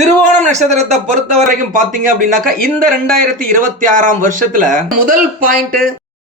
திருவோணம் நட்சத்திரத்தை பொறுத்த வரைக்கும் பாத்தீங்க அப்படின்னாக்கா இந்த 2026ஆம் வருஷத்துல முதல் பாயிண்ட்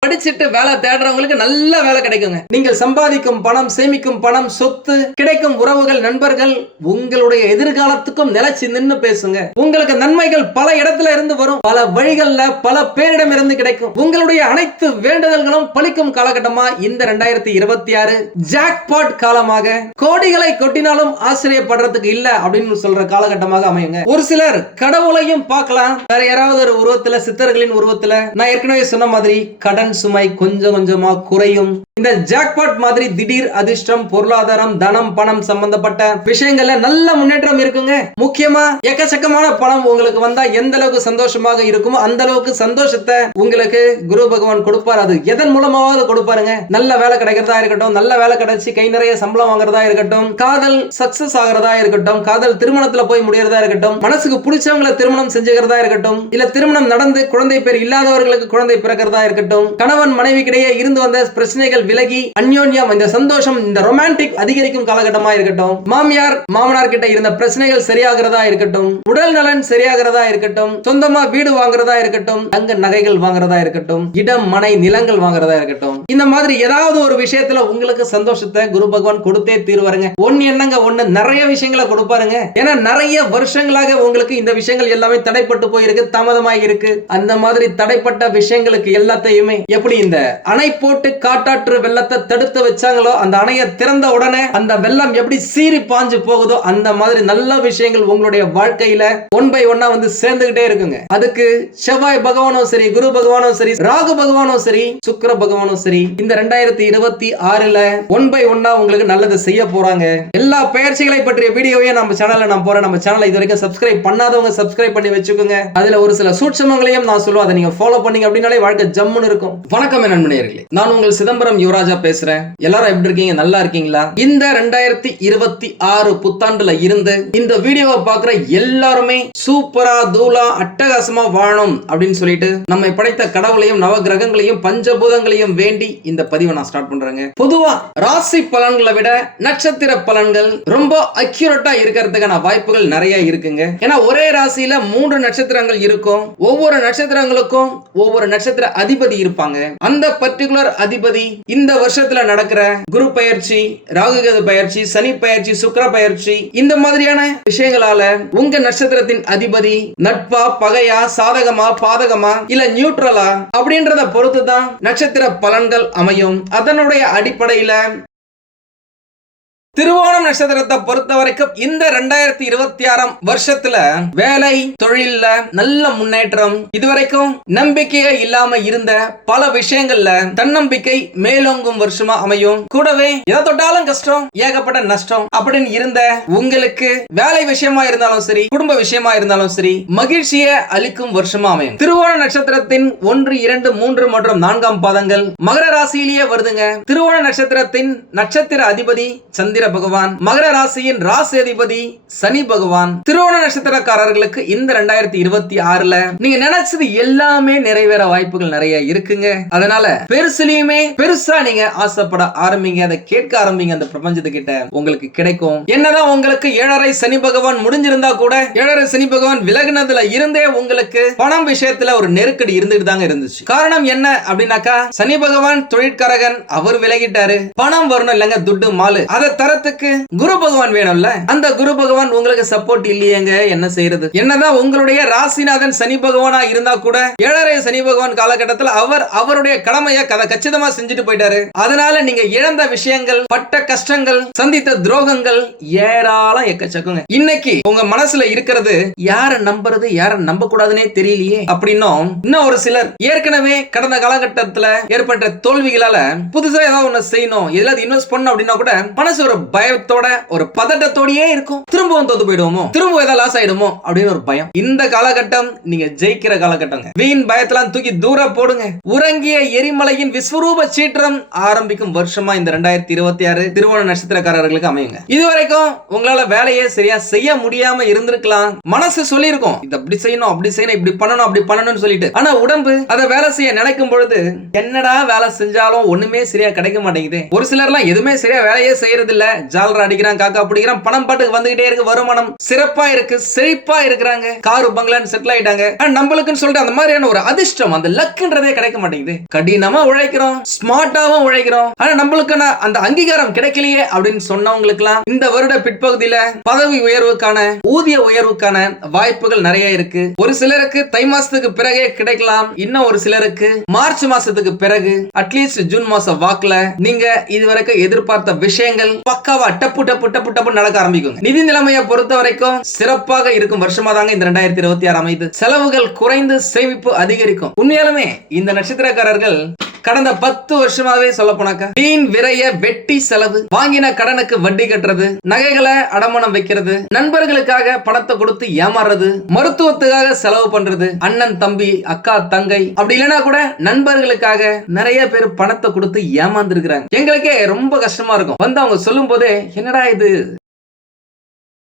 படிச்சுட்டு வேலை தேடுறவங்களுக்கு நல்ல வேலை கிடைக்குங்க. நீங்கள் சம்பாதிக்கும் பணம், சேமிக்கும் பணம், சொத்து, கிடைக்கும் உறவுகள், நண்பர்கள் உங்களுடைய எதிர்காலத்துக்கும் நிலைச்சு நின்னு பேசுங்க. உங்களுக்கு நன்மைகள் பல இடத்துல இருந்து வரும், பல வழிகள்ல பல பேரிடம் இருந்து கிடைக்கும். உங்களுடைய அனைத்து வேண்டுதல்களும் பலிக்கும் காலகட்டமா இந்த 2026 ஜாக்பாட் காலமாக, கோடிகளை கொட்டினாலும் ஆச்சரியப்படுறதுக்கு இல்ல அப்படின்னு சொல்ற காலகட்டமாக அமையுங்க. ஒரு சிலர் கடவுளையும் பார்க்கலாம், வேற யாராவது ஒரு உருவத்துல, சித்தர்களின் உருவத்துல. நான் ஏற்கனவே சொன்ன மாதிரி கடன் சுமை கொஞ்சம் கொஞ்சமா குறையும். இந்த ஜாக்பாட் மாதிரி திடீர் அதிர்ஷ்டம், பொருளாதாரம், தனம், பணம் சம்பந்தப்பட்ட விஷயங்கள்ல நல்ல முன்னேற்றம் இருக்குங்க. முக்கியமா எக்கச்சக்கமான பணம் உங்களுக்கு வந்தா எந்த அளவுக்கு சந்தோஷமாக இருக்குமோ அந்த அளவுக்கு சந்தோஷத்தை உங்களுக்கு குரு பகவான் கொடுப்பார். அது எதன் மூலமாவது கொடுப்பாருங்க. நல்ல வேலை கிடைக்கிறதா இருக்கட்டும், நல்ல வேலை கிடைச்சி கை நிறைய சம்பளம் வாங்குறதா இருக்கட்டும், காதல் சக்சஸ் ஆகிறதா இருக்கட்டும், காதல் திருமணத்துல போய் முடியறதா இருக்கட்டும், மனசுக்கு பிடிச்சவங்களை திருமணம் செஞ்சுக்கிறதா இருக்கட்டும், இல்ல திருமணம் நடந்து குழந்தை பேர் இல்லாதவர்களுக்கு குழந்தை பிறக்கிறதா இருக்கட்டும், கணவன் மனைவிக்கிடையே இருந்து வந்த பிரச்சனைகள் விலகி அந்யோன்யம், இந்த சந்தோஷம், இந்த ரொமான்டிக் அதிகரிக்கும் காலகட்டமா இருக்கட்டும், மாமியார் மாமனார் கிட்ட இருந்த பிரச்சனைகள் சரியாகிறதா இருக்கட்டும், உடல் நலன் சரியாகிறதா இருக்கட்டும், சொந்தமா வீடு வாங்குறதா இருக்கட்டும், தங்க நகைகள் வாங்குறதா இருக்கட்டும், இடம் மனை நிலங்கள் வாங்குறதா இருக்கட்டும், இந்த மாதிரி ஏதாவது ஒரு விஷயத்துல உங்களுக்கு சந்தோஷத்தை குரு பகவான் கொடுத்தே தீர்வாருங்க. ஒன்னு என்னங்க, ஒண்ணு நிறைய விஷயங்களை கொடுப்பாருங்க. ஏன்னா நிறைய வருஷங்களாக உங்களுக்கு இந்த விஷயங்கள் எல்லாமே தடைப்பட்டு போயிருக்கு, தாமதமாகி இருக்கு. அந்த மாதிரி தடைப்பட்ட விஷயங்களுக்கு எல்லாத்தையுமே எப்படி இந்த அணை போட்டு காட்டாற்று வெள்ளத்தை தடுத்து வச்சாங்களோ, அந்த அணையை திறந்த உடனே அந்த வெள்ளம் எப்படி சீறி பாஞ்சு போகுதோ அந்த மாதிரி நல்ல விஷயங்கள் உங்களுடைய வாழ்க்கையில ஒன் பை ஒன்னா வந்து சேர்ந்துகிட்டே இருக்குங்க. அதுக்கு செவ்வாய் பகவானும் சரி, குரு பகவானும் சரி, ராகு பகவானும் சரி, சுக்கிர பகவானும் சரி, இந்த 2026ல ஒன் பை ஒன்னா உங்களுக்கு நல்லது செய்ய போறாங்க. எல்லா பயிற்சிகளை பற்றிய வீடியோவையும் நம்ம சேனல்ல நான் போறேன். நம்ம சேனலை இது வரைக்கும் சப்ஸ்கிரைப் பண்ணாதவங்க சப்ஸ்கிரைப் பண்ணி வச்சுக்கோங்க. அதுல ஒரு சில சூட்சமங்களையும் நான் சொல்லுவேன், அதை நீங்க ஃபாலோ பண்ணீங்க அப்படின்னாலே வாழ்க்கை ஜம்முன்னு இருக்கும். வணக்கம் நண்பர்களே, நான் உங்கள் சிதம்பரம் யுவராஜா பேசுறேன். எல்லாரும் எப்படி இருக்கீங்க? நல்லா இருக்கீங்களா? இந்த 2026 புத்தாண்டுல இருந்து இந்த வீடியோவை பார்க்குற எல்லாருமே சூப்பரா தூளா அட்டகாசமா வாழணும் அப்படின்னு சொல்லிட்டு நம்மை படைத்த கடவுளையும் நவகிரகங்களையும் பஞ்சபூதங்களையும் வேண்டி இந்த பதிவை நான் ஸ்டார்ட் பண்றேங்க. பொதுவா ராசி பலன்களை விட நட்சத்திர பலன்கள் ரொம்ப அக்யூரேட்டா இருக்கிறதுக்கான வாய்ப்புகள் நிறைய இருக்குங்க. ஏன்னா ஒரே ராசியில 3 நட்சத்திரங்கள் இருக்கும். ஒவ்வொரு நட்சத்திரங்களுக்கும் ஒவ்வொரு நட்சத்திர அதிபதி இருப்பாங்க. அந்த பர்டிகுலர் அதிபதி இந்த வருஷத்துல நடக்கிற குரு பயிற்சி, ராகுகேது பயிற்சி, சனி பயிற்சி, சுக்கிர பயிற்சி, இந்த மாதிரியான விஷயங்களால உங்க நட்சத்திரத்தின் அதிபதி நட்பா, பகையா, சாதகமா, பாதகமா, இல்ல நியூட்ரலா அப்படின்றத பொறுத்துதான் நட்சத்திர பலன்கள் அமையும். அதனுடைய அடிப்படையில திருவோணம் நட்சத்திரத்தை பொறுத்த வரைக்கும் இந்த 2026ஆம் வருஷத்துல வேலை, தொழில்ல நல்ல முன்னேற்றம், இதுவரைக்கும் நம்பிக்கையே இல்லாம இருந்த பல விஷயங்கள்ல தன்னம்பிக்கை மேலோங்கும் வருஷமா அமையும். கூடவே எதை தொட்டாலும் கஷ்டம், ஏகப்பட்ட நஷ்டம் அப்படின்னு இருந்த உங்களுக்கு வேலை விஷயமா இருந்தாலும் சரி, குடும்ப விஷயமா இருந்தாலும் சரி, மகிழ்ச்சியை அளிக்கும் வருஷமா அமையும். திருவோண நட்சத்திரத்தின் 1, 2, 3 மற்றும் 4ஆம் பாதங்கள் மகர ராசியிலேயே வருதுங்க. திருவோண நட்சத்திரத்தின் நட்சத்திர அதிபதி சந்திர பகவான், மகர ராசியின் ராசி அதிபதி சனி பகவான். திருவோண நட்சத்திரக்காரர்களுக்கு இந்த 2026ல நீங்க நினைச்சது எல்லாமே நிறைவேற வாய்ப்புகள் நிறைய இருக்குங்க. அதனால பெருசுலயுமே பெருசா நீங்க ஆசைப்பட ஆரம்பிங்க, அதை கேட்க ஆரம்பிங்க. அந்த பிரபஞ்சத்துக்கிட்ட உங்களுக்கு கிடைக்கும். என்னதான் உங்களுக்கு 7.5 சனி பகவான் முடிஞ்சிருந்தா கூட 7.5 சனி பகவான் விலகினதுல இருந்தே உங்களுக்கு பணம் விஷயத்துல ஒரு நெருக்கடி இருந்துட்டு தாங்க இருந்துச்சு. காரணம் என்ன அப்படின்னாக்கா, சனி பகவான் தொழிற்காரகன், அவர் விலகிட்டாரு. பணம் வரணும் இல்லங்க, துட்டு மாலு, அதை தர குரு பகவான் வேணும்ல. அந்த குரு பகவான் உங்களுக்கு சப்போர்ட் இல்லையேங்க, என்ன செய்யறது? என்னதான் உங்களுடைய ராசிநாதன் சனி பகவானா இருந்தா கூட 7.5 சனி பகவான் காலகட்டத்தில் அவர் அவருடைய கடமையை கச்சிதமா செஞ்சுட்டு போயிட்டாரு. அதனால நீங்க இழந்த விஷயங்கள், பட்ட கஷ்டங்கள், சந்தித்த துரோகங்கள் ஏராளம் எக்கச்சக்கங்க. இன்னைக்கு உங்க மனசுல இருக்கிறது யார நம்புறது, யார நம்ப கூடாதுன்னே தெரியலையே அப்படின்னும் இன்னும் ஒரு சிலர் ஏற்கனவே கடந்த காலகட்டத்தில் ஏற்பட்ட தோல்விகளால புதுசா ஏதாவது ஒண்ணு செய்யணும், எதாவது இன்வெஸ்ட் பண்ணணும் அப்படின்னா கூட மனசு ஒரு பயத்தோட, ஒரு பதட்டத்தோடயே இருக்கும். திரும்பவும் தோத்து போயிடுவோமோ, திரும்ப ஏதாவது லாஸ் ஆயிடுமோ அப்படின்னு ஒரு பயம். இந்த காலகட்டம் நீங்க ஜெயிக்கிற காலகட்டங்க. வீண் பயத்தெல்லாம் தூக்கி தூர போடுங்க. உறங்கிய எரிமலையின் விஸ்வரூப சீற்றம் ஆரம்பிக்கும் வருஷமா இந்த 2026 திருவோண நட்சத்திரக்காரர்களுக்கு அமையுங்க. இதுவரைக்கும் உங்களால வேலையே சரியா செய்ய முடியாம இருந்திருக்கலாம். மனசு சொல்லிருக்கும், இது அப்படி செய்யணும், அப்படி செய்யணும், இப்படி பண்ணணும், அப்படி பண்ணணும்னு சொல்லிட்டு. ஆனா உடம்பு அதை வேலை செய்ய நினைக்கும் பொழுது என்னடா வேலை செஞ்சாலும் ஒண்ணுமே சரியா கிடைக்க மாட்டேங்குது. ஒரு சிலர்லாம் எதுவுமே சரியா வேலையே செய்யறது இல்ல, ஜாலரா அடிக்கிறான், காக்கா பிடிக்கிறான், பணம் பாட்டுக்கு வந்துகிட்டே இருக்கு, வருமானம் சிறப்பா இருக்கு, செழிப்பா இருக்கிறாங்க, காரு பங்களான்னு செட்டில் ஆயிட்டாங்க. நம்மளுக்குன்னு சொல்லிட்டு அந்த மாதிரியான ஒரு அதிர்ஷ்டம், அந்த லக்ன்றதே கிடைக்க மாட்டேங்குது. கடினமா உழைக்கிறோம், ஸ்மார்ட்டாவும் உழைக்கிறோம், ஆனா நம்மளுக்கான அந்த அங்கீகாரம் கிடைக்கலையே அப்படின்னு சொன்னவங்களுக்குலாம் இந்த வருட பிற்பகுதியில பதவி உயர்வுக்கான, ஊதிய உயர்வுக்கான வாய்ப்புகள் நிறைய இருக்கு. ஒரு சிலருக்கு தை மாசத்துக்கு பிறகே கிடைக்கலாம், இன்னும் ஒரு சிலருக்கு மார்ச் மாசத்துக்கு பிறகு, அட்லீஸ்ட் ஜூன் மாசம் வாக்குல நீங்க இதுவரைக்கும் எதிர்பார்த்த விஷயங்கள் பக்காவா டப்பு டப்பு டப்பு டப்பு நடக்க ஆரம்பிக்கும். நிதி நிலைமையை பொறுத்த வரைக்கும் சிறப்பாக இருக்கும் வருஷமா தாங்க இந்த 2026 அமைது. செலவுகள் குறைந்து சேமிப்பு அதிகரிக்கும். உண்மையாலுமே இந்த நட்சத்திரக்காரர்கள் கடந்த 10 வருஷமாவே சொல்ல போனாக்கா வீண் விரைய வெட்டி செலவு, வாங்கின கடனுக்கு வட்டி கட்டுறது, நகைகளை அடமானம் வைக்கிறது, நண்பர்களுக்காக பணத்தை கொடுத்து ஏமாறுறது, மருத்துவத்துக்காக செலவு பண்றது, அண்ணன் தம்பி அக்கா தங்கை அப்படி இல்லைன்னா கூட நண்பர்களுக்காக நிறைய பேர் பணத்தை கொடுத்து ஏமாந்துருக்காங்க. எங்களுக்கே ரொம்ப கஷ்டமா இருக்கும். வந்து அவங்க சொல்லும் போதே என்னடா இது,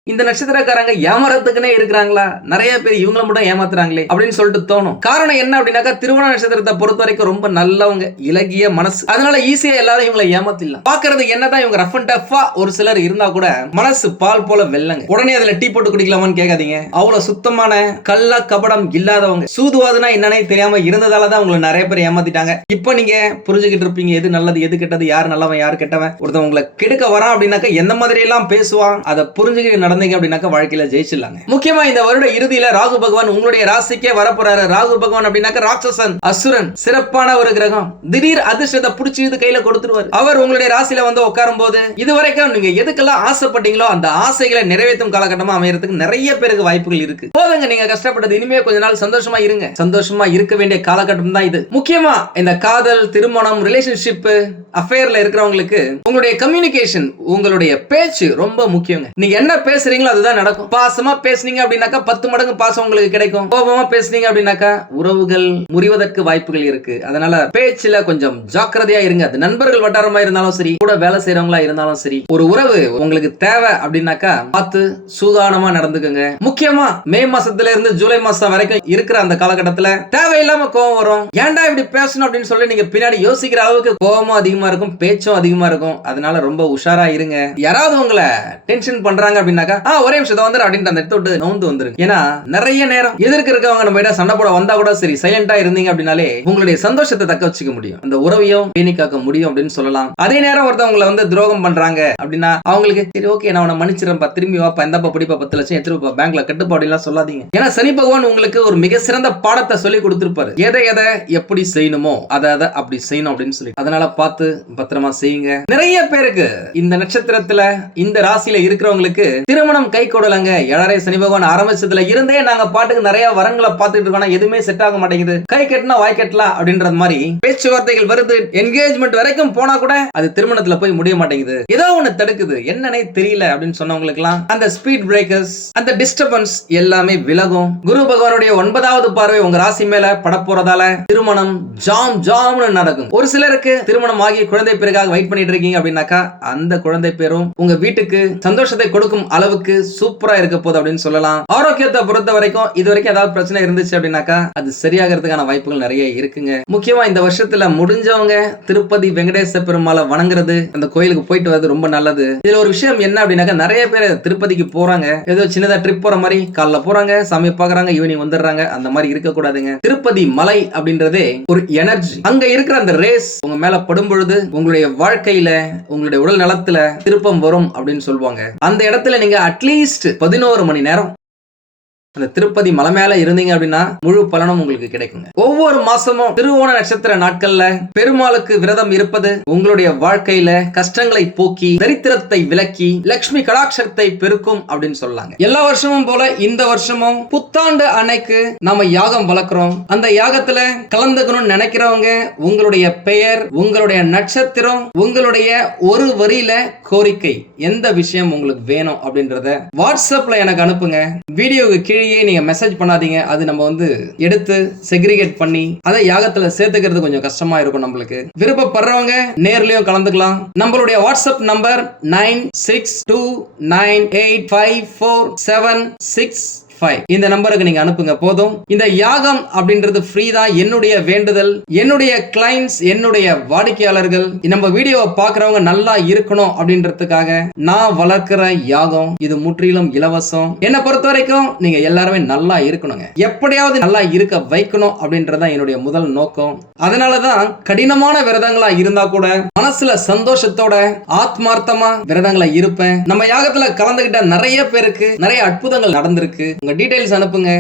இந்த நட்சத்திரக்காரங்க ஏமாறதுக்குன்னே இருக்கிறாங்களா, நிறைய பேர் இவங்களை மட்டும் ஏமாத்துறாங்களே அப்படின்னு சொல்லிட்டு தோணும். காரணம் என்ன அப்படின்னாக்கா திருவோண நட்சத்திரத்தை பொறுத்த வரைக்கும் ரொம்ப நல்லவங்க, இலகிய மனசு, அதனால ஈஸியா எல்லாரும் இவங்களை ஏமாத்திடலாம். பாக்குறது என்னதான் இவங்க ரஃப் அண்ட் டஃபா ஒரு சிலர் இருந்தா கூட மனசு பால் போல வெள்ளங்க. உடனே அதுல டீ போட்டு குடிக்கலாமான்னு கேட்காதீங்க. அவ்வளவு சுத்தமான கள்ள கபடம் இல்லாதவங்க. சூதுவாதுனா என்னன்னே தெரியாம இருந்ததாலதான் உங்களை நிறைய பேர் ஏமாத்திட்டாங்க. இப்ப நீங்க புரிஞ்சுக்கிட்டு இருப்பீங்க எது நல்லது எது கெட்டது, யார் நல்லவன் யார் கெட்டவன். ஒருத்தன் உங்களை கெடுக்க வரான் அப்படின்னாக்கா எந்த மாதிரி எல்லாம் பேசுவான், அதை புரிஞ்சுக்கிட்டு வாழ்க்கையில ஜெயிச்சிடலாங்க. முக்கியமா இந்த வருட இறுதியில ராகு பகவான் உங்களுடைய ராசிக்கே வரப்போறாரு. ராகு பகவான் அப்படின்னாக்க ராட்சசன், அசுரன், சிறப்பான ஒரு கிரகம். திடீர் அதிர்ஷ்டத்தை புடிச்சு இது கையில கொடுத்துருவார். அவர் உங்களுடைய ராசியில வந்து உட்காரும் போது இதுவரைக்கும் நீங்க எதுக்கெல்லாம் ஆசைப்பட்டீங்களோ அந்த ஆசைகளை நிறைவேற்றும் காலகட்டமா அமையறதுக்கு நிறைய பேருக்கு வாய்ப்புகள் இருக்கு. போதுங்க நீங்க கஷ்டப்பட்டது, இனிமே கொஞ்ச நாள் சந்தோஷமா இருங்க. சந்தோஷமா இருக்க வேண்டிய காலகட்டம் தான் இது. முக்கியமா இந்த காதல், திருமணம், ரிலேஷன்ஷிப், அஃபேர்ல இருக்கிறவங்களுக்கு உங்களுடைய கம்யூனிகேஷன், உங்களுடைய பேச்சு ரொம்ப முக்கியங்க. நீங்க என்ன பேசுறீங்களோ அதுதான் நடக்கும். பாசமா பேசுனீங்க அப்படின்னாக்கா 10 மடங்கு பாசம் உங்களுக்கு கிடைக்கும். கோபமா பேசுனீங்க அப்படின்னாக்கா உறவுகள் முறிவதற்கு வாய்ப்புகள் இருக்கு. அதனால பேச்சுல கொஞ்சம் ஜாக்கிரதையா இருங்க. அது நண்பர்கள் வட்டாரமா இருந்தாலும் சரி, கூட வேலை செய்யறவங்களா இருந்தாலும் சரி, ஒரு உறவு உங்களுக்கு தேவை அப்படின்னாக்கா பார்த்து சூதானமா நடந்துக்கங்க. முக்கியமா மே மாசத்துல இருந்து ஜூலை மாசம் வரைக்கும் இருக்கிற அந்த காலகட்டத்துல தேவையில்லாம கோபம் வரும். ஏன்டா இப்படி பேசணும் அப்படின்னு சொல்லி நீங்க பின்னாடி யோசிக்கிற அளவுக்கு கோபமும் அதிகமா இருக்கும், பேச்சும் அதிகமா இருக்கும். அதனால ரொம்ப உஷாரா இருங்க. யாராவது உங்களை டென்ஷன் பண்றாங்க அப்படின்னாக்கா ஒரே நிமிஷம் வந்து அப்படின்ட்டு அந்த இடத்த விட்டு நவுந்து வந்துருங்க. ஏன்னா நிறைய நேரம் எதிர்க்க இருக்கவங்க நம்ம கிட்ட சண்டை போட வந்தா கூட சரி சைலண்டா இருந்தீங்க அப்படின்னாலே உங்களுடைய சந்தோஷத்தை தக்க வச்சுக்க முடியும், அந்த உறவையும் பேணி காக்க முடியும் அப்படின்னு சொல்லலாம். அதே நேரம் ஒருத்தவங்களை வந்து துரோகம் பண்றாங்க அப்படின்னா அவங்களுக்கு சரி ஓகே நான் உன்னை மன்னிச்சிடறேன்ப்பா, திரும்பி வாப்பா, இந்தாப்பா பிடிப்பா 10 லட்சம் எடுத்துப்பா, பேங்க்ல கட்டுப்பா அப்படின்லாம் சொல்லாதீங்க. ஏன்னா சனி பகவான் உங்களுக்கு ஒரு மிக சிறந்த பாடத்தை சொல்லி கொடுத்திருப்பாரு. எதை எப்படி செய்யணுமோ அதை அப்படி செய்யணும் அப்படின்னு சொல்லி. அதனால பார்த்து பத்திரமா செய்யுங்க. நிறைய பேருக்கு இந்த நட்சத்திரத்துல இந்த ராசியில இருக்கிறவங்களுக்கு திருமணம் கை கொடலங்க. 7 சனி பகவான் ஆரம்பிச்சதுல இருந்தே நாங்க பாட்டுக்கு நிறைய வரங்களை பார்த்துட்டு இருக்கோம், எதுவுமே செட் ஆக மாட்டேங்குது, கை கட்டினா வாய் கட்டலாம் அப்படின்றது மாதிரி பேச்சுவார்த்தைகள் வருது. என்கேஜ்மெண்ட் வரைக்கும் போனா கூட அது திருமணத்துல போய் முடிய மாட்டேங்குது, ஏதோ ஒண்ணு தடுக்குது, என்னன்னே தெரியல அப்படின்னு சொன்னவங்களுக்கு எல்லாம் அந்த ஸ்பீட் பிரேக்கர்ஸ், அந்த டிஸ்டர்பன்ஸ் எல்லாமே விலகும். குரு பகவானுடைய 9வது பார்வை உங்க ராசி மேல பட போறதால திருமணம் ஜாம் ஜாம்னு நடக்கும். ஒரு சிலருக்கு திருமணம் ஆகி குழந்தை பேருக்காக வெயிட் பண்ணிட்டு இருக்கீங்க அப்படின்னாக்கா அந்த குழந்தை பேரும் உங்க வீட்டுக்கு சந்தோஷத்தை கொடுக்கும் அளவுக்கு சூப்பரா இருக்க போகுது அப்படின்னு சொல்லலாம். ஆரோக்கியத்தை பொறுத்த வரைக்கும் இது வரைக்கும் ஏதாவது பிரச்சனை இருந்துச்சு அப்படின்னாக்கா அது சரியாகிறதுக்கான வாய்ப்புகள் நிறைய இருக்குங்க. முக்கியமா இந்த வருஷத்துல முடிஞ்சவங்க திருப்பதி வெங்கடேச பெருமாளை வணங்குறது, அந்த கோயிலுக்கு போயிட்டு வரது ரொம்ப நல்லது. இதுல ஒரு விஷயம் என்ன அப்படின்னாக்கா நிறைய பேர் திருப்பதிக்கு போறாங்க, ஏதோ சின்னதா ட்ரிப் போற மாதிரி காலைல போறாங்க, சாமி பாக்குறாங்க, ஈவினிங் வந்துடுறாங்க. அந்த மாதிரி இருக்க கூடாதுங்க. திருப்பதி மலை அப்படின்றதே ஒரு எனர்ஜி. அங்க இருக்கிற அந்த ரேஸ் உங்க மேல படும் பொழுது உங்களுடைய வாழ்க்கையில உங்களுடைய உடல் நலத்துல திருப்பம் வரும் அப்படின்னு சொல்லுவாங்க. அந்த இடத்துல நீங்க அட்லீஸ்ட் 11 மணி நேரம் அந்த திருப்பதி மலை மேல இருந்தீங்க அப்படின்னா முழு பலனும் உங்களுக்கு கிடைக்குங்க. ஒவ்வொரு மாசமும் திருவோண நட்சத்திர நாட்கள்ல பெருமாளுக்கு விரதம் இருப்பது உங்களுடைய வாழ்க்கையில கஷ்டங்களை போக்கி தரித்திரத்தை விலக்கி லட்சுமி கடாட்சத்தை பெருக்கும் அப்படின்னு சொல்லாங்க. எல்லா வருஷமும் போல இந்த வருஷமும் புத்தாண்டு அன்னைக்கு நாம யாகம் வளர்க்கிறோம். அந்த யாகத்துல கலந்துக்கணும்னு நினைக்கிறவங்க உங்களுடைய பெயர், உங்களுடைய நட்சத்திரம், உங்களுடைய ஒரு வரியில கோரிக்கை, எந்த விஷயம் உங்களுக்கு வேணும் அப்படின்றத வாட்ஸ்அப்ல எனக்கு அனுப்புங்க. வீடியோக்கு கீழே நீங்க மெசேஜ் பண்ணாதீங்க, அது நம்ம வந்து எடுத்து செக்ரிகேட் பண்ணி அதை யாகத்துல சேர்த்துக்கிறது கொஞ்சம் கஷ்டமா இருக்கும். நம்மளுக்கு விருப்பப்படுறவங்க நேர்லயும் கலந்துக்கலாம். நம்மளுடைய வாட்ஸ்அப் நம்பர் 9629854765 5 இந்த நம்பருக்கு நீங்க அனுப்புங்க போதும். இந்த யாகம் அப்படின்றது ஃப்ரீ தான். என்னுடைய வேண்டுதல், என்னுடைய கிளைண்ட்ஸ், என்னுடைய வாடிக்கையாளர்கள் நம்ம வீடியோவை பார்க்கறவங்க நல்லா இருக்கணும் அப்படின்றதுக்காக நான் வளர்க்கிற யாகம். இது முற்றிலும் இலவசம். என்னை பொறுத்த வரைக்கும் நீங்க எல்லாருமே நல்லா இருக்கணுங்க, எப்படியாவது நல்லா இருக்க வைக்கணும் அப்படின்றத என்னுடைய முதல் நோக்கம். அதனாலதான் கடினமான விரதங்களா இருந்தா கூட மனசுல சந்தோஷத்தோட ஆத்மார்த்தமா விரதங்களை இருப்பேன். நம்ம யாகத்துல கலந்துகிட்ட நிறைய பேருக்கு நிறைய அற்புதங்கள் நடந்திருக்கு. உங்க டீடைல்ஸ் அனுப்புங்க,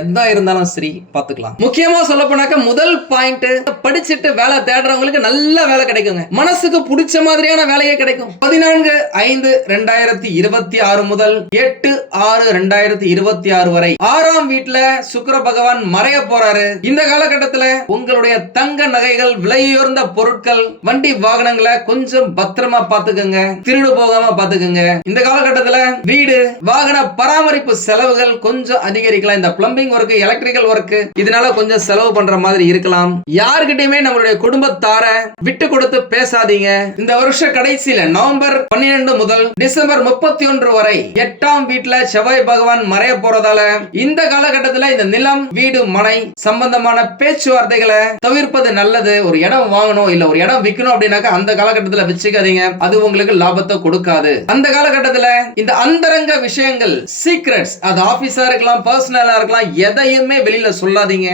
எதா இருந்தாலும் சரி பாத்துக்கலாம். முக்கியமா சொல்ல போனாக்க முதல் பாயிண்ட், படிச்சுட்டு வேலை தேடுறவங்களுக்கு நல்ல வேலை கிடைக்குங்க, மனசுக்கு பிடிச்ச மாதிரியான வேலையே கிடைக்கும். 14/5/2026 முதல் 8/6/2026 வரை 6ஆம் வீட்டுல சுக்கிர பகவான் மறைய போறாரு. இந்த காலகட்டத்துல உங்களுடைய தங்க நகைகள், விலையுயர்ந்த பொருட்கள், வண்டி வாகனங்களை கொஞ்சம் பத்திரமா பாத்துக்கங்க, திருடு போகாம பாத்துக்கங்க. இந்த காலகட்டத்துல வீடு வாகன பராமரிப்பு செலவுகள் கொஞ்சம் அதிகரிக்கலாம். இந்த பிளம்பிங் ஒர்க், எலக்ட்ரிக்கல் ஒர்க், இதனால கொஞ்சம் செலவு பண்ற மாதிரி இருக்கலாம். யார்கிட்டயுமே நம்மளுடைய குடும்பத்தார விட்டு கொடுத்து பேசாதீங்க. இந்த வருஷ கடைசியில நவம்பர் 12 முதல் டிசம்பர் 31 வரை 8ஆம் வீட்டுல செவ்வாய் பகவான் மறைய போறதால இந்த காலகட்டத்துல இந்த நிலம், வீடு, மனை சம்பந்தமான பேச்சுவார்த்தைகளை தவிர்ப்பது நல்லது. ஒரு இடம் வாங்கணும் இல்ல ஒரு இடம் விற்கணும் அப்படின்னாக்க அந்த காலகட்டத்துல வச்சுக்காதீங்க, அது உங்களுக்கு லாபத்தை கொடுக்காது. அந்த காலகட்டத்துல இந்த அந்தரங்க விஷயங்கள், சீக்ரெட்ஸ், அது ஆபீஸா இருக்கலாம், பர்சனலா இருக்கலாம், எதையுமே வெளியில சொல்லாதீங்க.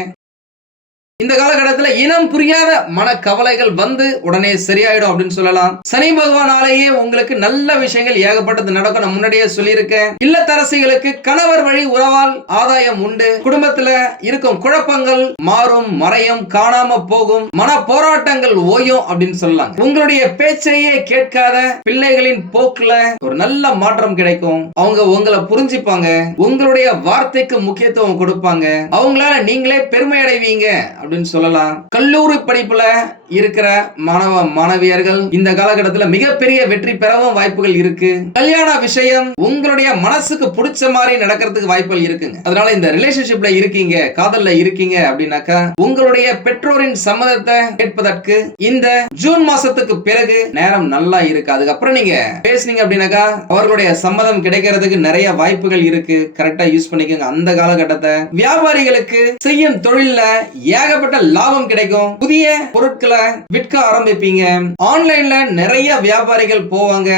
இந்த காலகட்டத்தில் இனம் புரியாத மனக்கவலைகள் வந்து உடனே சரியாயிடும் அப்படின்னு சொல்லலாம். சனி பகவானாலேயே உங்களுக்கு நல்ல விஷயங்கள் ஏகப்பட்டது நடக்கும். நான் முன்னாடியே சொல்லியிருக்கேன். இல்லத்தரசிகளுக்கு கணவர் வழி உறவால் ஆதாயம் உண்டு. குடும்பத்துல இருக்கும் குழப்பங்கள் மாறும், மறையும், காணாம போகும், மன போராட்டங்கள் ஓயும் அப்படின்னு சொல்லலாம். உங்களுடைய பேச்சையே கேட்காத பிள்ளைகளின் போக்குல ஒரு நல்ல மாற்றம் கிடைக்கும். அவங்க உங்களை புரிஞ்சுப்பாங்க, உங்களுடைய வார்த்தைக்கு முக்கியத்துவம் கொடுப்பாங்க, அவங்களால நீங்களே பெருமை அடைவீங்க அப்படின்னு சொல்லலாம். கல்லூரி படிப்புல இருக்கிற மாணவ மாணவியர்கள் இந்த காலகட்டத்தில் மிகப்பெரிய வெற்றி பெறவும் வாய்ப்புகள் இருக்கு. கல்யாண விஷயம் உங்களுடைய மனசுக்கு பிடிச்ச மாதிரி நடக்கிறதுக்கு வாய்ப்புகள் இருக்குங்க. அதனால இந்த ரிலேஷன்ஷிப்ல இருக்கீங்க, காதல்ல இருக்கீங்க அப்படின்னாக்கா உங்களுடைய பெற்றோரின் சம்மதத்தை கேட்பதற்கு இந்த ஜூன் மாசத்துக்கு பிறகு நேரம் நல்லா இருக்கு. அதுக்கப்புறம் நீங்க பேசுனீங்க அப்படின்னாக்கா அவர்களுடைய சம்மதம் கிடைக்கிறதுக்கு நிறைய வாய்ப்புகள் இருக்கு. கரெக்டா யூஸ் பண்ணிக்கோங்க அந்த காலகட்டத்தை. வியாபாரிகளுக்கு செய்யும் தொழில்ல ஏகப்பட்ட லாபம் கிடைக்கும். புதிய பொருட்களை விற்க ஆரம்பிப்பீங்க. ஆன்லைன்ல நிறைய வியாபாரிகள் போவாங்க,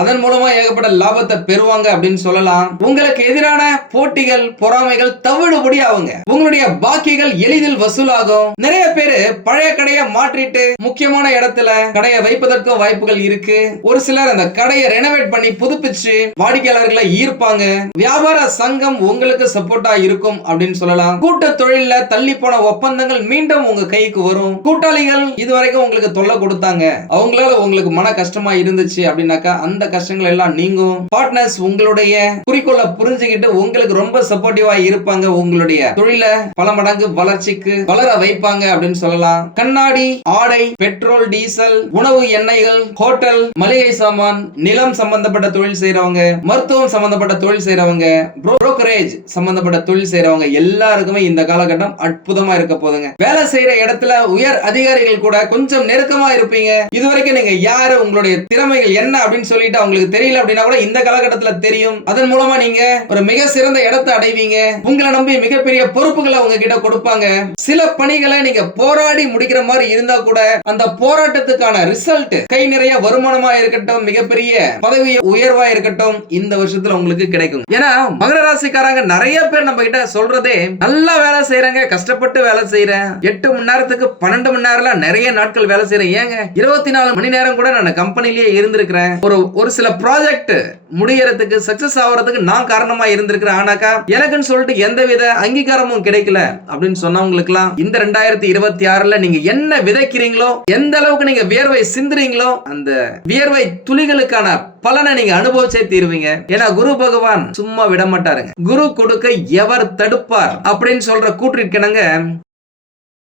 அதன் மூலமா ஏகப்பட்ட லாபத்தை பெறுவாங்க அப்படின்னு சொல்லலாம். உங்களுக்கு எதிரான போட்டிகள், பொறாமைகள் தவிடுபடி ஆகுங்க. உங்களுடைய பாக்கிகள் எளிதில் வசூலாகும். நிறைய பேரு பழைய கடையை மாற்றிட்டு முக்கியமான இடத்துல கடையை வைப்பதற்கும் வாய்ப்புகள் இருக்கு. ஒரு சிலர் அந்த கடையை ரெனோவேட் பண்ணி புதுப்பிச்சு வாடிக்கையாளர்களை ஈர்ப்பாங்க. வியாபார சங்கம் உங்களுக்கு சப்போர்ட்டா இருக்கும் அப்படின்னு சொல்லலாம். கூட்ட தொழில தள்ளி போன ஒப்பந்தங்கள் மீண்டும் உங்க கைக்கு வரும். கூட்டாளிகள் இதுவரைக்கும் உங்களுக்கு தொல்லை கொடுத்தாங்க, அவங்களால உங்களுக்கு மன கஷ்டமா இருந்துச்சு அப்படின்னாக்கா அந்த கஷ்டங்கள் எல்லாம் நீங்கும். பார்ட்னர்ஸ் உங்களுடைய குறிக்கோளை புரிஞ்சுக்கிட்டு உங்களுக்கு ரொம்ப சப்போர்ட்டிவா இருப்பாங்க. உங்களுடைய தொழில பல மடங்கு வளர்ச்சிக்கு வளர வைப்பாங்க அப்படின்னு சொல்லலாம். கண்ணாடி, ஆடை, பெட்ரோல், டீசல், உணவு எண்ணெய்கள், ஹோட்டல், மளிகை சாமான், நிலம் சம்பந்தப்பட்ட தொழில் செய்யறவங்க, மருத்துவம் சம்பந்தப்பட்ட தொழில் செய்யறவங்க, புரோக்கரேஜ் சம்பந்தப்பட்ட தொழில் செய்யறவங்க எல்லாருக்குமே இந்த காலகட்டம் அற்புதமா இருக்க போதுங்க. வேலை செய்யற இடத்துல உயர் அதிகாரிகள் கூட கொஞ்சம் நெருக்கமா இருப்பீங்க. இதுவரைக்கும் நீங்க யாரு, உங்களுடைய திறமைகள் என்ன அப்படின்னு சொல்லிட்டு உங்களுக்கு தெரியல அப்படின்னா கூட இந்த காலகட்டத்துல தெரியும். அதன் மூலமா நீங்க ஒரு மிக சிறந்த இடத்தை அடைவீங்க. உங்களை நம்பி மிகப்பெரிய பொறுப்புகளை உங்ககிட்ட கொடுப்பாங்க. சில பணிகளை நீங்க போராடி முடிக்கிற மாதிரி இருந்தா கூட அந்த போராட்டத்துக்கான ரிசல்ட் கை நிறைய வருமானமா இருக்கட்டும், மிகப்பெரிய பதவி உயர்வா இருக்கட்டும், இந்த வருஷத்துல உங்களுக்கு கிடைக்கும். ஏன்னா மகர ராசிக்காரங்க நிறைய பேர் நம்ம கிட்ட சொல்றதே நல்லா வேலை செய்யறாங்க, கஷ்டப்பட்டு வேலை செய்யறேன், 8 மணி நேரத்துக்கு 12 மணி நேரம் நிறைய நாட்கள் வேலை செய்யறேன், ஏங்க 24 மணி நேரம் கூட நான் கம்பெனிலேயே இருந்திருக்கிறேன், ஒரு சில ப்ராஜெக்ட் முடியறதுக்கு சக்சஸ் ஆகிறதுக்கு நான் காரணமா இருந்திருக்கிறேன், ஆனாக்கா எனக்குன்னு சொல்லிட்டு எந்தவித அங்கீகாரமும் கிடைக்கல அப்படின்னு சொன்னவங்களுக்குலாம் இந்த 2026ல நீங்க என்ன விதைக்கிறீங்களோ, எந்த அளவுக்கு நீங்க வியர்வை சிந்துறீங்களோ அந்த வியர்வை துளிகளுக்கான பலனை நீங்க அனுபவிச்சே தீருவீங்க. ஏன்னா குரு பகவான் சும்மா விட மாட்டாருங்க. குரு கொடுக்க எவர் தடுப்பார் அப்படின்னு சொல்ற கூற்றிருக்கணுங்க.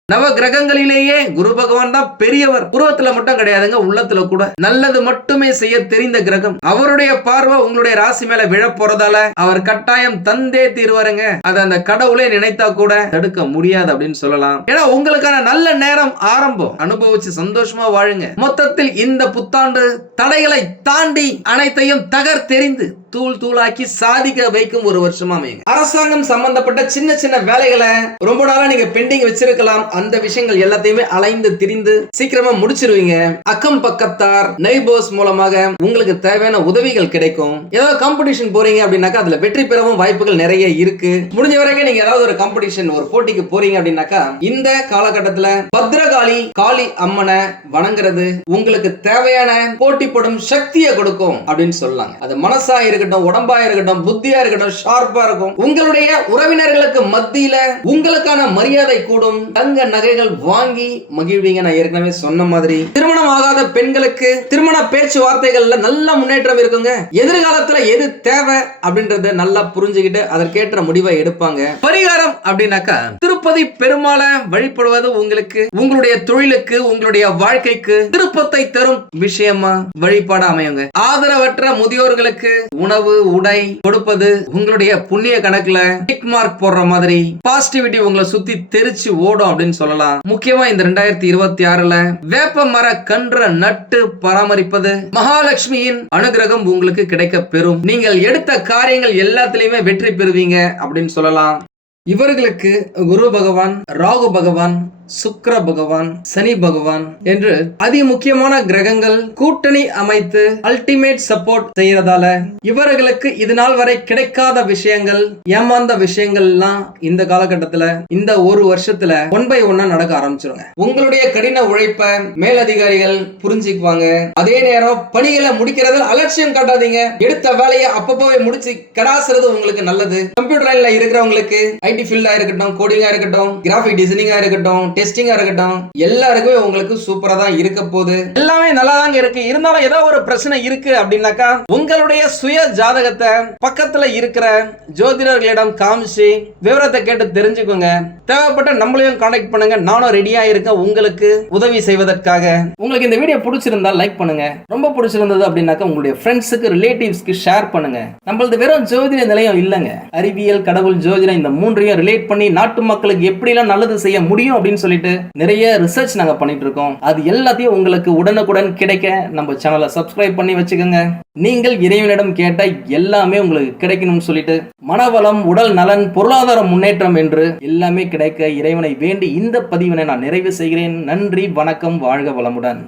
நவ கிரகங்களிலேயே குரு பகவான் தான் பெரியவர். உருவத்துல மட்டும் கிடையாதுங்க, உள்ளத்துல கூட. நல்லது மட்டுமே செய்ய தெரிந்த கிரகம். அவருடைய பார்வை உங்களுடைய ராசி மேல விழ போறதால அவர் கட்டாயம் தந்தே தீர்வாருங்க. அதை அந்த கடவுளே நினைத்தா கூட தடுக்க முடியாது அப்படின்னு சொல்லலாம். ஏன்னா உங்களுக்கான நல்ல நேரம் ஆரம்பம். அனுபவிச்சு சந்தோஷமா வாழுங்க. மொத்தத்தில் இந்த புத்தாண்டு தடைகளை தாண்டி அனைத்தையும் தகர்த்தெறிந்து தூள் தூளாக்கி சாதிக்க வைக்கும் ஒரு வருஷமா அமையுங்க. அரசாங்கம் சம்பந்தப்பட்ட சின்ன சின்ன வேலைகளை ரொம்ப நாளா நீங்க பெண்டிங் வச்சிருக்கலாம். அந்த விஷயங்கள் எல்லாத்தையுமே அலைந்து திரிந்து சீக்கிரமா முடிச்சிருவீங்க. அக்கம் பக்கத்தார் நெய்பர்ஸ் மூலமாக உங்களுக்கு தேவையான உதவிகள் கிடைக்கும். ஏதாவது காம்படிஷன் போறீங்க அப்படின்னாக்கா அதுல வெற்றி பெறவும் வாய்ப்புகள் நிறைய இருக்கு. முடிஞ்ச வரைக்கும் நீங்க ஏதாவது ஒரு காம்படிஷன் ஒரு போட்டிக்கு போறீங்க அப்படின்னாக்கா இந்த காலகட்டத்துல பத்ரகாளி காளி அம்மனை வணங்குறது உங்களுக்கு தேவையான போட்டி போடும் சக்தியை கொடுக்கும் அப்படின்னு சொல்லலாம். அது மனசா இருக்கட்டும், உடம்பா இருக்கட்டும், புத்தியா இருக்கட்டும், ஷார்ப்பா இருக்கும். உங்களுடைய உறவினர்களுக்கு மத்தியில உங்களுக்கான மரியாதை கூடும். தங்க நகைகள் வாங்கி மகிழ்வீங்க. நான் ஏற்கனவே சொன்ன மாதிரி திருமணம் ஆகாத பெண்களுக்கு திருமண பேச்சுவார்த்தைகள்ல நல்ல முன்னேற்றம் இருக்குங்க. எதிர்காலத்துல எது தேவை அப்படின்றத நல்லா புரிஞ்சுக்கிட்டு அதற்கேற்ற முடிவை எடுப்பாங்க. பரிகாரம் அப்படின்னாக்கா திருப்பதி பெருமாளை வழிபடுவது உங்களுக்கு உங்களுடைய தொழிலுக்கு உங்களுடைய வாழ்க்கைக்கு திருப்பத்தை தரும் விஷயமா வழிபாடு அமையுங்க. ஆதரவற்ற முதியோர்களுக்கு உணவு உடை கொடுப்பது உங்களுடைய புண்ணிய கணக்குல டிக் மார்க் போடுற மாதிரி பாசிட்டிவிட்டி உங்களை சுத்தி தெரிச்சு ஓடும் அப்படின்னு சொல்லலாம். முக்கியமா இந்த 2026ல வேப்ப மர கன்ற நட்டு பராமரிப்பது மகாலட்சுமியின் அனுகிரகம் உங்களுக்கு கிடைக்க பெறும். நீங்கள் எடுத்த காரியங்கள் எல்லாத்திலையுமே வெற்றி பெறுவீங்க அப்படின்னு சொல்லலாம். இவர்களுக்கு குரு பகவான், ராகு பகவான், சுக்கிர பகவான், சனி பகவான் என்று அதி முக்கியமான கிரகங்கள் கூட்டணி அமைத்து அல்டிமேட் சப்போர்ட் செய்யறதால இவர்களுக்கு இது நாள் வரை கிடைக்காத விஷயங்கள், ஏமாந்த விஷயங்கள் எல்லாம் இந்த காலகட்டத்துல இந்த ஒரு வருஷத்துல 1 by 1 நடக்க ஆரம்பிச்சிருங்க. உங்களுடைய கடின உழைப்ப மேலதிகாரிகள் புரிஞ்சுக்குவாங்க. அதே நேரம் பணிகளை முடிக்கிறதுல அலட்சியம் காட்டாதீங்க. எடுத்த வேலையை அப்பப்போவே முடிச்சு கடாசுறது உங்களுக்கு நல்லது. கம்ப்யூட்டர் லைன்ல இருக்கிறவங்களுக்கு ஐடி ஃபீல்டா இருக்கட்டும், கோடிங்கா இருக்கட்டும், கிராஃபிக் டிசைனிங்கா இருக்கட்டும், டெஸ்டிங்கா இருக்கட்டும், எல்லாருக்குமே உங்களுக்கு சூப்பரா தான் இருக்க போகுது. எல்லாமே நல்லா தாங்க இருக்கு. இருந்தாலும் ஏதோ ஒரு பிரச்சனை இருக்கு அப்படின்னாக்கா உங்களுடைய சுய ஜாதகத்தை பக்கத்துல இருக்கிற ஜோதிடர்களிடம் காமிச்சு விவரத்தை கேட்டு தெரிஞ்சுக்கோங்க. தேவைப்பட்ட நம்மளையும் கான்டாக்ட் பண்ணுங்க. நானும் ரெடியா இருக்கேன் உங்களுக்கு உதவி செய்வதற்காக. உங்களுக்கு இந்த வீடியோ பிடிச்சிருந்தா லைக் பண்ணுங்க. ரொம்ப பிடிச்சிருந்தது அப்படின்னாக்கா உங்களுடைய ஃப்ரெண்ட்ஸுக்கு ரிலேட்டிவ்ஸ்க்கு ஷேர் பண்ணுங்க. நம்மளது வெறும் ஜோதிட நிலையம் இல்லைங்க. அறிவியல், கடவுள், ஜோதிடம் இந்த மூன்றையும் ரிலேட் பண்ணி நாட்டு மக்களுக்கு எப்படிலாம் நல்லது செய்ய முடியும் அப்படின்னு சொல்லிட்டு நிறைய ரிசர்ச் நாங்க பண்ணிட்டு இருக்கோம். அது எல்லாத்தையும் உங்களுக்கு உடனுக்குடன் கிடைக்க நம்ம சேனலை சப்ஸ்கிரைப் பண்ணி வச்சுக்கோங்க. நீங்கள் இறைவனிடம் கேட்ட எல்லாமே உங்களுக்கு கிடைக்கணும்னு சொல்லிட்டு மனவளம், உடல் நலன், பொருளாதார முன்னேற்றம் என்று எல்லாமே கிடைக்க இறைவனை வேண்டி இந்த பதிவினை நான் நிறைவு செய்கிறேன். நன்றி, வணக்கம், வாழ்க வளமுடன்.